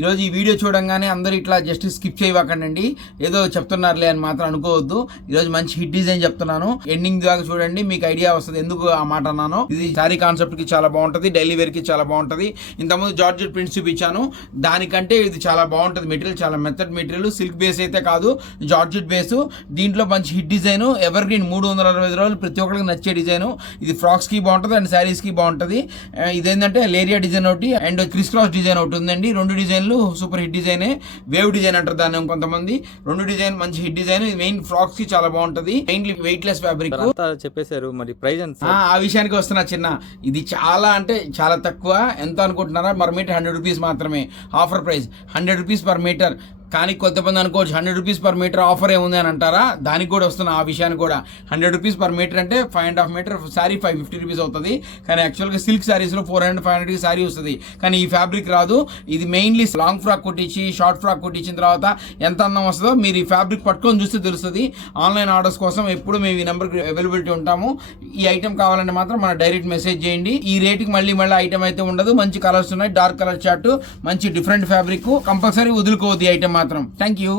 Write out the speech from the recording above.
ఈరోజు ఈ వీడియో చూడంగానే అందరూ ఇట్లా జస్ట్ స్కిప్ చేయవకండి, ఏదో చెప్తున్నారులే అని మాత్రం అనుకోవద్దు. ఈరోజు మంచి హిట్ డిజైన్ చెప్తున్నాను, ఎండింగ్ దాకా చూడండి, మీకు ఐడియా వస్తుంది ఎందుకు ఆ మాట అన్నాను. ఇది శారీ కాన్సెప్ట్ కి చాలా బాగుంటది, డైలీ వేర్ కి చాలా బాగుంటది. ఇంతకుముందు జార్జెట్ ప్రింట్స్ చూపించాను, దానికంటే ఇది చాలా బాగుంటది. మెటీరియల్ చాలా మెత్తడ్ మెటీరియల్, సిల్క్ బేస్ అయితే కాదు, జార్జెట్ బేస్. దీంట్లో మంచి హిట్ డిజైన్, ఎవర్ గ్రీన్ 365 రోజులు ప్రతి ఒక్కరికి నచ్చే డిజైన్. ఇది ఫ్రాక్స్ కి బాగుంటది అండ్ శారీస్ కి బాగుంటది. ఇదేంటంటే లేరియా డిజైన్ ఒకటి అండ్ క్రిస్ క్రాస్ డిజైన్ ఒకటి ఉందండి. రెండు design super hit design, wave design అంటారు దాన్ని కొంతమంది. రెండు డిజైన్ మంచి హిట్ డిజైన్. మెయిన్ ఫ్రాక్స్ కి చాలా బాగుంటది, మెయిన్లీ వెయిట్ లెస్ ఫ్యాబ్రిక్ చెప్పేశారు. మరి ప్రైస్ ఎంత? ఆ విషయానికి వస్తున్నా చిన్న, ఇది చాలా అంటే చాలా తక్కువ. ఎంత అనుకుంటున్నారా? పర్ మీటర్ 100 రూపీస్ మాత్రమే. Offer price 100 rupees per meter. కానీ కొంతమంది అనుకోవచ్చు 100 రూపీస్ పర్ మీటర్ ఆఫర్ ఏముంది అని అంటారా? దానికి కూడా వస్తున్నా ఆ విషయాన్ని కూడా. 100 రూపీస్ పర్ మీటర్ అంటే 5.5 మీటర్ శారీ 550 రూపీస్ అవుతుంది. కానీ యాక్చువల్గా సిల్క్ శారీస్లో 400-500 శారీ వస్తుంది, కానీ ఈ ఫ్యాబ్రిక్ రాదు. ఇది మెయిన్లీ లాంగ్ ఫ్రాక్ కుట్టించి షార్ట్ ఫ్రాక్ కుట్టించిన తర్వాత ఎంత అందం వస్తుందో మీరు ఈ ఫ్యాబ్రిక్ పట్టుకొని చూస్తే తెలుస్తుంది. ఆన్లైన్ ఆర్డర్స్ కోసం ఎప్పుడు మేము ఈ నెంబర్కి అవైలబిలిటీ ఉంటాము. ఈ ఐటమ్ కావాలంటే మాత్రం మన డైరెక్ట్ మెసేజ్ చేయండి. ఈ రేటుకి మళ్ళీ ఐటమ్ అయితే ఉండదు. మంచి కలర్స్ ఉన్నాయి, డార్క్ కలర్ చార్ట్, మంచి డిఫరెంట్ ఫ్యాబ్రిక్. కంపల్సరీ వదులుకోవద్దు ఈ ఐటమ్ మాత్రం. Thank you.